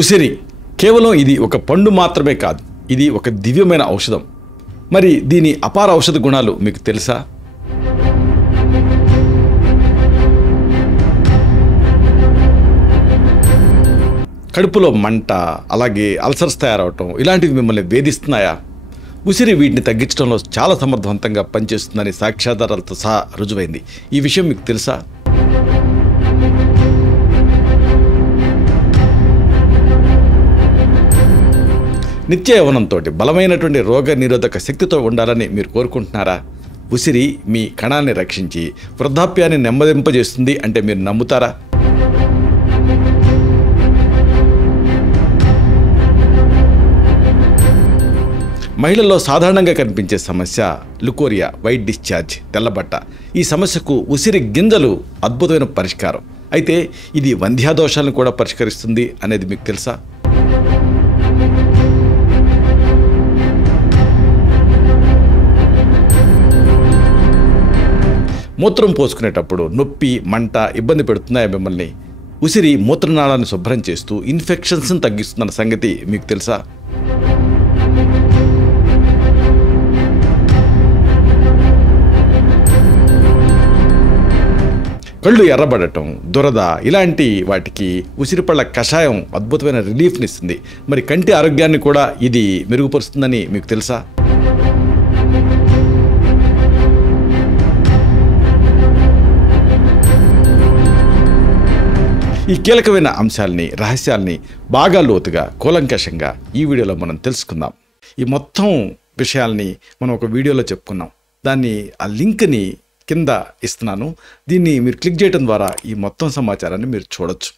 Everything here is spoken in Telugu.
ఉసిరి కేవలం ఇది ఒక పండు మాత్రమే కాదు, ఇది ఒక దివ్యమైన ఔషధం. మరి దీని అపార ఔషధ గుణాలు మీకు తెలుసా? కడుపులో మంట, అలాగే అల్సర్స్ తయారవటం ఇలాంటివి మిమ్మల్ని వేధిస్తున్నాయా? ఉసిరి వీటిని తగ్గించడంలో చాలా సమర్థవంతంగా పనిచేస్తుందని సాక్ష్యాధారాలతో సహా రుజువైంది. ఈ విషయం మీకు తెలుసా? నిత్య యవ్వనంతో బలమైనటువంటి రోగ నిరోధక శక్తితో ఉండాలని మీరు కోరుకుంటున్నారా? ఉసిరి మీ కణాన్ని రక్షించి వృద్ధాప్యాన్ని నెమ్మదింపజేస్తుంది అంటే మీరు నమ్ముతారా? మహిళల్లో సాధారణంగా కనిపించే సమస్య లుకోరియా, వైట్ డిశ్చార్జ్, తెల్లబట్ట. ఈ సమస్యకు ఉసిరి గింజలు అద్భుతమైన పరిష్కారం. అయితే ఇది వంధ్యాదోషాలను కూడా పరిష్కరిస్తుంది అనేది మీకు తెలుసా? మూత్రం పోసుకునేటప్పుడు నొప్పి, మంట ఇబ్బంది పెడుతున్నాయా మిమ్మల్ని? ఉసిరి మూత్రనాళాన్ని శుభ్రం చేస్తూ ఇన్ఫెక్షన్స్ని తగ్గిస్తున్న సంగతి మీకు తెలుసా? కళ్ళు ఎర్రబడటం, దురద ఇలాంటి వాటికి ఉసిరిపళ్ళ కషాయం అద్భుతమైన రిలీఫ్ని ఇస్తుంది. మరి కంటి ఆరోగ్యాన్ని కూడా ఇది మెరుగుపరుస్తుందని మీకు తెలుసా? ఈ కీలకమైన అంశాలని, రహస్యాల్ని బాగా లోతుగా, కూలంకషంగా ఈ వీడియోలో మనం తెలుసుకుందాం. ఈ మొత్తం విషయాల్ని మనం ఒక వీడియోలో చెప్పుకున్నాం. ఆ లింక్ని కింద ఇస్తున్నాను. దీన్ని మీరు క్లిక్ చేయడం ద్వారా ఈ మొత్తం సమాచారాన్ని మీరు చూడొచ్చు.